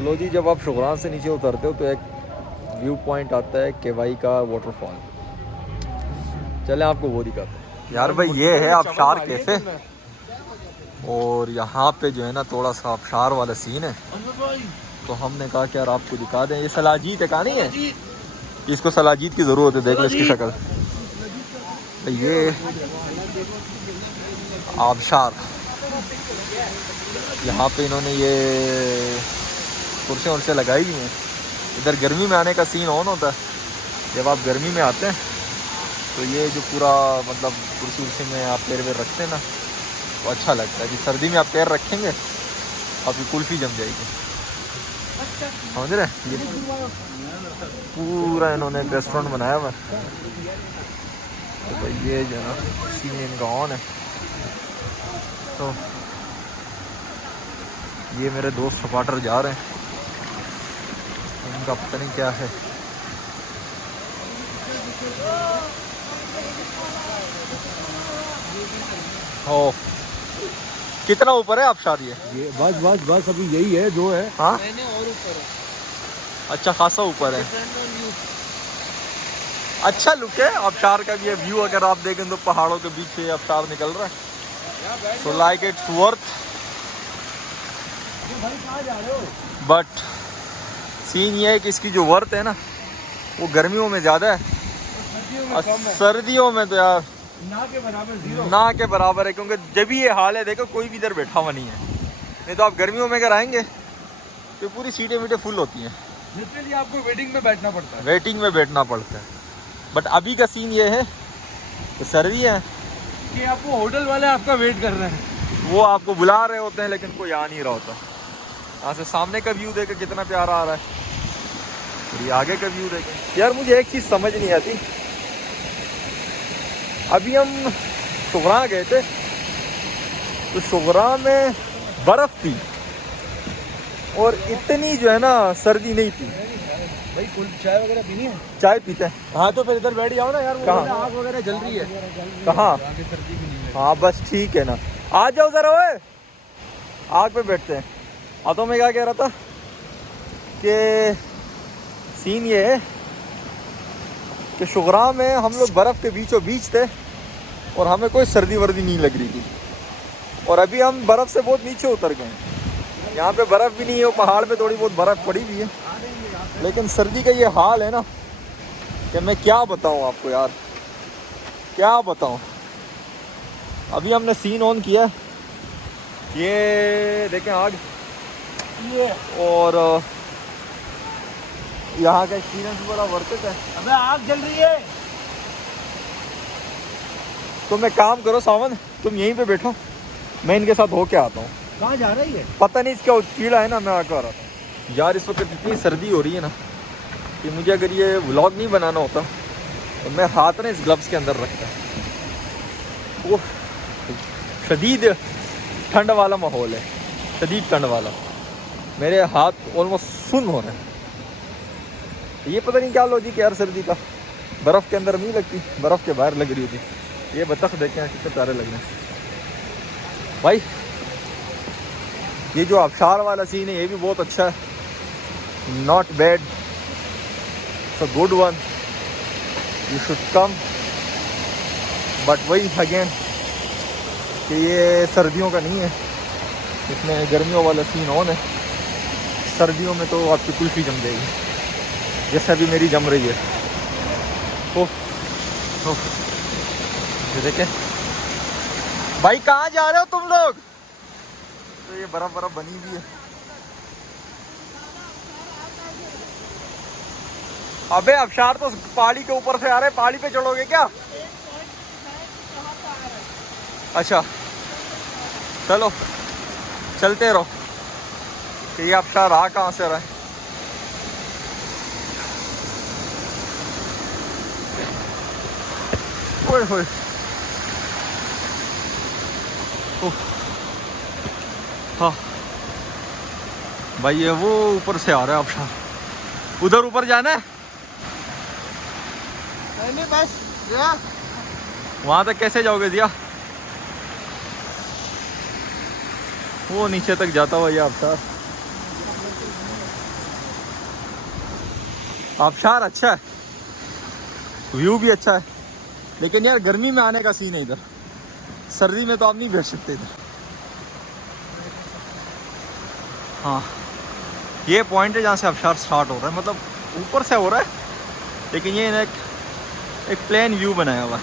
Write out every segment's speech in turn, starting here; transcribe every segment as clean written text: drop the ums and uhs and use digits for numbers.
तो लो जी, जब आप शुगरान से नीचे उतरते हो तो एक व्यू पॉइंट आता है केवाई का वाटरफॉल। चले आपको वो दिखाते हैं। यार भाई ये है आबशार कैफे, और यहाँ पे जो है ना थोड़ा सा आबशार वाला सीन है, तो हमने कहा कि यार आपको दिखा दें। ये सलाजीत है, कहाँ नहीं है, इसको सलाजीत की ज़रूरत है। देख लो इसकी शक्ल। ये आबशार, यहाँ पे इन्होंने ये कुर्सियाँ उर्सियाँ लगाई हुई हैं। इधर गर्मी में आने का सीन ऑन होता है। जब आप गर्मी में आते हैं तो ये जो पूरा मतलब कुर्सी उर्सी में आप पैर वैर रखते हैं ना, तो अच्छा लगता है। कि सर्दी में आप पैर रखेंगे आपकी कुल्फ़ी जम जाएगी, समझ रहे हैं। ये पूरा इन्होंने एक रेस्टोरेंट बनाया हुआ है। तो भाई ये जो है ना सीन इनका ऑन है। तो ये मेरे दोस्त सपाटर जा रहे हैं, उनका पता नहीं क्या है। ओ कितना ऊपर है आबशार ये बस बस बस अभी यही है जो है। हाँ और ऊपर है। अच्छा खासा ऊपर है। अच्छा लुक है आबशार का भी ये व्यू। अगर आप देखें तो पहाड़ों के बीच से आबशार निकल रहा है। So like it's worth. But scene ये है कि इसकी जो वर्थ है ना वो गर्मियों में ज़्यादा है और सर्दियों में तो यार ना के बराबर, जीरो ना के बराबर है। क्योंकि जब भी ये हाल है, देखो कोई भी इधर बैठा हुआ नहीं है। नहीं तो आप गर्मियों में अगर आएंगे तो पूरी सीटें वीटें फुल होती हैं। लिटरली आपको वेटिंग में बैठना पड़ता है। वेटिंग में बैठना पड़ता है। बट अभी का सीन ये है कि सर्दी है कि आपको होटल वाले आपका वेट कर रहे हैं, वो आपको बुला रहे होते हैं लेकिन कोई आ नहीं रहा होता। यहाँ से सामने का व्यू देखे कितना प्यारा आ रहा है, और ये आगे का व्यू देखे। यार मुझे एक चीज़ समझ नहीं आती। अभी हम शुगरा गए थे तो शुगरा में बर्फ़ थी और इतनी जो है ना सर्दी नहीं थी। भाई कुल चाय वगैरह पीनी है? चाय पीते हैं। हाँ तो फिर इधर बैठ जाओ ना यार। वो कहाँ? आग वगैरह जल रही है। कहाँ? आगे सर्दी भी नहीं है। हाँ बस ठीक है ना, आ जाओ ज़रा, ओए आग पे बैठते हैं। हाँ तो मैं क्या कह रहा था कि सीन ये है कि शुगरा में हम लोग बर्फ़ के बीचों बीच थे और हमें कोई सर्दी वर्दी नहीं लग रही थी। और अभी हम बर्फ़ से बहुत नीचे उतर गए हैं। यहाँ पे बर्फ़ भी नहीं है, वो पहाड़ पे थोड़ी बहुत बर्फ़ पड़ी हुई है, लेकिन सर्दी का ये हाल है ना कि मैं क्या बताऊँ आपको यार, क्या बताऊँ। अभी हमने सीन ऑन किया, ये देखें आग, ये और यहाँ का एक्सपीरियंस बड़ा वर्थ इट है। अबे आग जल रही है। तुम एक काम करो सावन, तुम यहीं पे बैठो, मैं इनके साथ होके आता हूँ। कहाँ जा रही है? पता नहीं इसका कीड़ा है ना, मैं आकर आ रहा था। यार इस वक्त इतनी सर्दी हो रही है ना कि मुझे अगर ये व्लॉग नहीं बनाना होता तो मैं हाथ ना इस ग्लव्स के अंदर रखता। वो शदीद ठंड वाला माहौल है, शदीद ठंड वाला। मेरे हाथ ऑलमोस्ट सुन्न हो रहे हैं। ये पता नहीं क्या लॉजिक है यार सर्दी का। बर्फ़ के अंदर नहीं लगती, बर्फ़ के बाहर लग रही थी। ये बतख देखें कितने प्यारे लग रहे हैं भाई। ये जो आबशार वाला सीन है ये भी बहुत अच्छा है, not bad, it's a good one, you should come. But वही अगेन कि ये सर्दियों का नहीं है, इसमें गर्मियों वाला सीन ऑन है। सर्दियों में तो आपकी कुल्फ़ी जम जाएगी जैसे अभी मेरी जम रही है। ओह ये देखें भाई, कहाँ जा रहे हो तुम लोग? तो ये बर्फ बर्फ बनी हुई है। अबे आबशार तो पहाड़ी के ऊपर से आ रहे हैं, पहाड़ी पे चढ़ोगे क्या? अच्छा चलो चलते रहो कि ये आबशार आ कहाँ से रहा है। ओए होए, हाँ भाई ये वो ऊपर से आ रहा है आबशार। उधर ऊपर जाना है, नहीं बस वहां तक कैसे जाओगे दिया? वो नीचे तक जाता हुआ ये आबशार। आबशार अच्छा है, व्यू भी अच्छा है, लेकिन यार गर्मी में आने का सीन है इधर, सर्दी में तो आप नहीं बैठ सकते इधर। हाँ, ये पॉइंट है जहाँ से आबशार स्टार्ट हो रहा है, मतलब ऊपर से हो रहा है, लेकिन ये एक प्लेन व्यू बनाया हुआ है।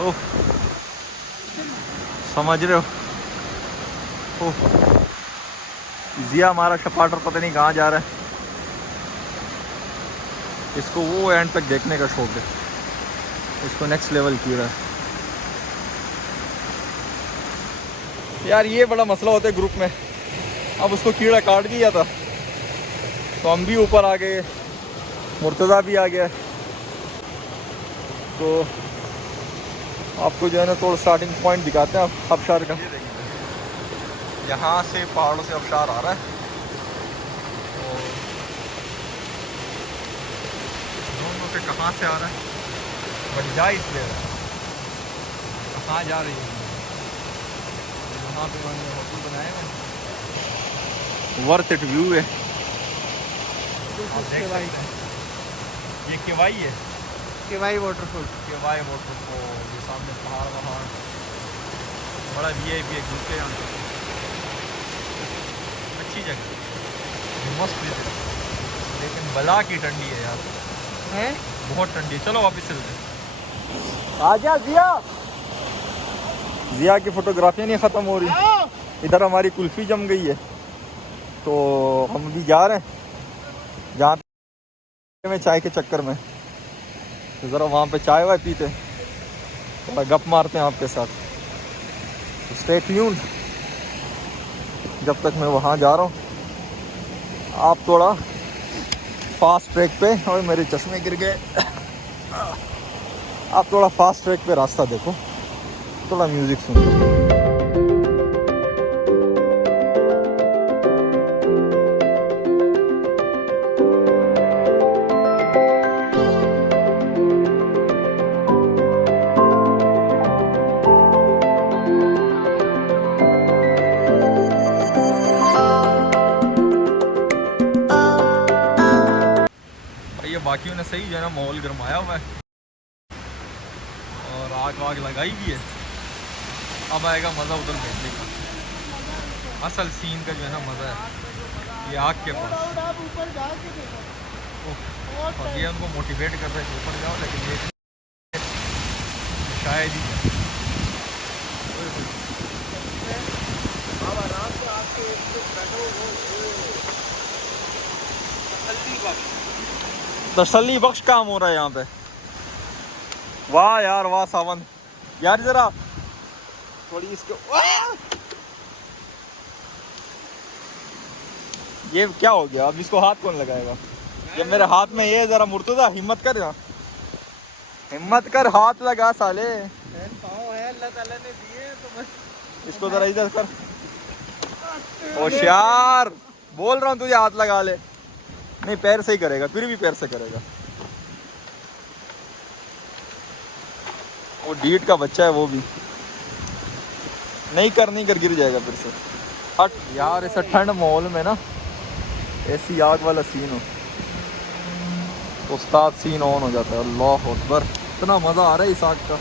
ओह, समझ रहे हो? ओह, जिया हमारा शपाटर पता नहीं कहाँ जा रहा है, इसको वो एंड तक देखने का शौक है, इसको नेक्स्ट लेवल की रहा है। यार ये बड़ा मसला होता है ग्रुप में, अब उसको कीड़ा काट दिया था तो हम भी ऊपर आ गए, मुर्तज़ा भी आ गया, तो आपको जो है ना थोड़ा स्टार्टिंग पॉइंट दिखाते हैं आबशार का। यहाँ से पहाड़ों से आबशार आ रहा है, दोनों से कहाँ से आ रहा है, बट जा इसलिए रहा है, कहाँ जा रही है, वहाँ पे मैंने होटल बनाए हैं, वर्थ इट व्यू है, आप देख सकते हैं। ये केवाई है, केवाई वाटरफॉल। केवाई वाटरफॉल, ये सामने पहाड़ वहाड़, बड़ा वीआईपी है, घूमते हैं, अच्छी जगह, मस्त प्लेस है, लेकिन बला की ठंडी है यार, है बहुत ठंडी है। चलो वापस चलते हैं। आ जा जिया, जिया की फोटोग्राफियाँ नहीं ख़त्म हो रही, इधर हमारी कुल्फ़ी जम गई है, तो हम भी जा रहे हैं जहाँ में चाय के चक्कर में, तो ज़रा वहाँ पे चाय वाय पीते, थोड़ा गप मारते हैं आपके साथ, तो स्टे ट्यून्ड। जब तक मैं वहाँ जा रहा हूँ आप थोड़ा फास्ट ट्रैक पे, और मेरे चश्मे गिर गए, आप थोड़ा फास्ट ट्रैक पे रास्ता देखो, थोड़ा म्यूज़िक सुनो। ये बाकियों ने सही जो है ना माहौल गरमाया हुआ है और आग वाग लगाई भी है, अब आएगा मज़ा उधर बैठने का, असल सीन का जो है ना मज़ा है ये आग के पास। और ये उनको मोटिवेट कर रहे हैं कि ऊपर जाओ, लेकिन ये शायद ही तसल्ली बख्श काम हो रहा है यहाँ पे। वाह यार वाह सावन, यार जरा थोड़ी इसके, ये क्या हो गया, अब इसको हाथ कौन लगाएगा, ये मेरे हाथ में ये, जरा मुर्तज़ा हिम्मत कर यार, हिम्मत कर, हाथ लगा साले, अल्लाह ताला ने दिए तो बस इसको जरा इधर कर, होशियार, बोल रहा हूँ तुझे हाथ लगा ले, नहीं पैर से ही करेगा, फिर भी पैर से करेगा, वो डीट का बच्चा है, वो भी नहीं कर गिर जाएगा फिर से। हट यार, ऐसा ठंड माहौल में ना ऐसी आग वाला सीन हो तो उस्ताद सीन ऑन हो जाता है। अल्लाह अकबर, इतना मज़ा आ रहा है इस आग का,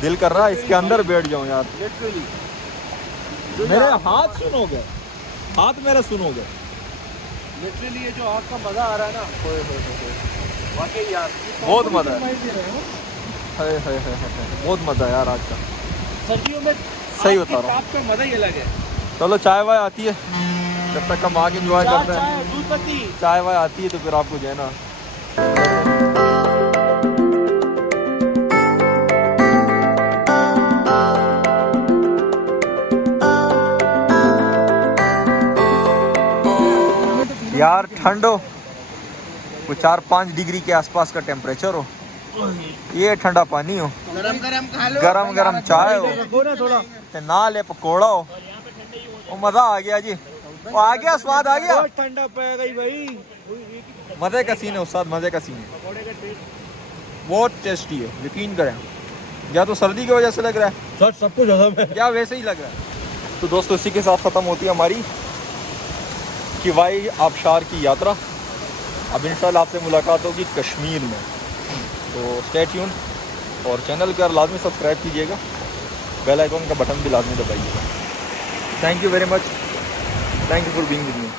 दिल कर रहा है इसके अंदर बैठ जाऊं यार, लिटरली मेरे हाथ सुन हो गए, हाथ मेरे सुन हो गए, लिटरली ये जो आग का मजा आ रहा है ना, वाकई यार बहुत मजा है, है बहुत मज़ा है यार आज का, सर्दियों में सही बता रहा हूँ। का मजा ही अलग है। चलो चाय वाय आती है, जब तक हम आगे इंजॉय करते हैं, दूध पत्ती चाय वाय आती है तो फिर आपको जो है ना यार ठंड हो, वो 4-5 डिग्री के आसपास का टेम्परेचर हो, ये ठंडा पानी हो, गरम गरम खा लो, गरम गरम चाय हो, थोड़ा ते नाल पकौड़ा हो, वो मज़ा आ गया जी, वो आ गया, स्वाद आ गया, ठंडा पड़ गई भाई, मज़े का सीन है उस्ताद, मज़े का सीन है, बहुत टेस्टी है, यकीन करें, या तो सर्दी की वजह से लग रहा है, सब कुछ है, या वैसे ही लग रहा है। तो दोस्तों इसी के साथ ख़त्म होती है हमारी केवाई आबशार की यात्रा। अब इंशाल्लाह आपसे मुलाकात होगी कश्मीर में। तो स्टे ट्यून और चैनल को लाजमी सब्सक्राइब कीजिएगा, बेल आइकॉन का बटन भी लाजमी दबाइएगा। Thank you very much, thank you for being with me.